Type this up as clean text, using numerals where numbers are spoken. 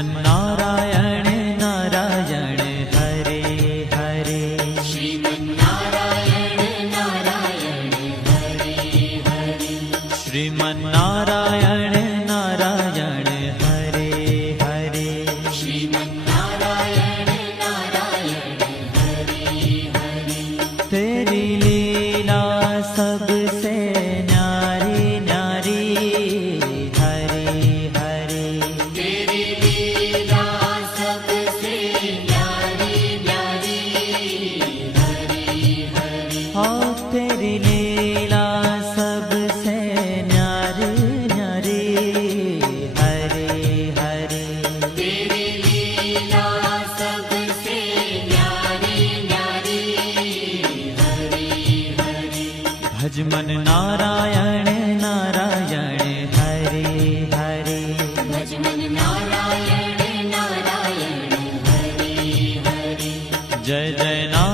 श्रीमन्नारायण नारायण हरे हरे, श्रीमन्नारायण नारायण हरे हरे, श्रीमन्नारायण नारायण हरे हरे, श्रीमन्नारायण नारायण हरे हरे। तेरी लीला सबसे न्यारी न्यारी हरे हरे, तेरी लीला सबसे न्यारी न्यारी हरे हरे, हाँ तेरी लीला सबसे न्यारी न्यारी हरे हरे, तेरी लीला सबसे न्यारी न्यारी हरे हरे। भजमन नारायण नारायण हरे हरे, भजमन नारायण नारायण हरे हरे, जय जय नारायण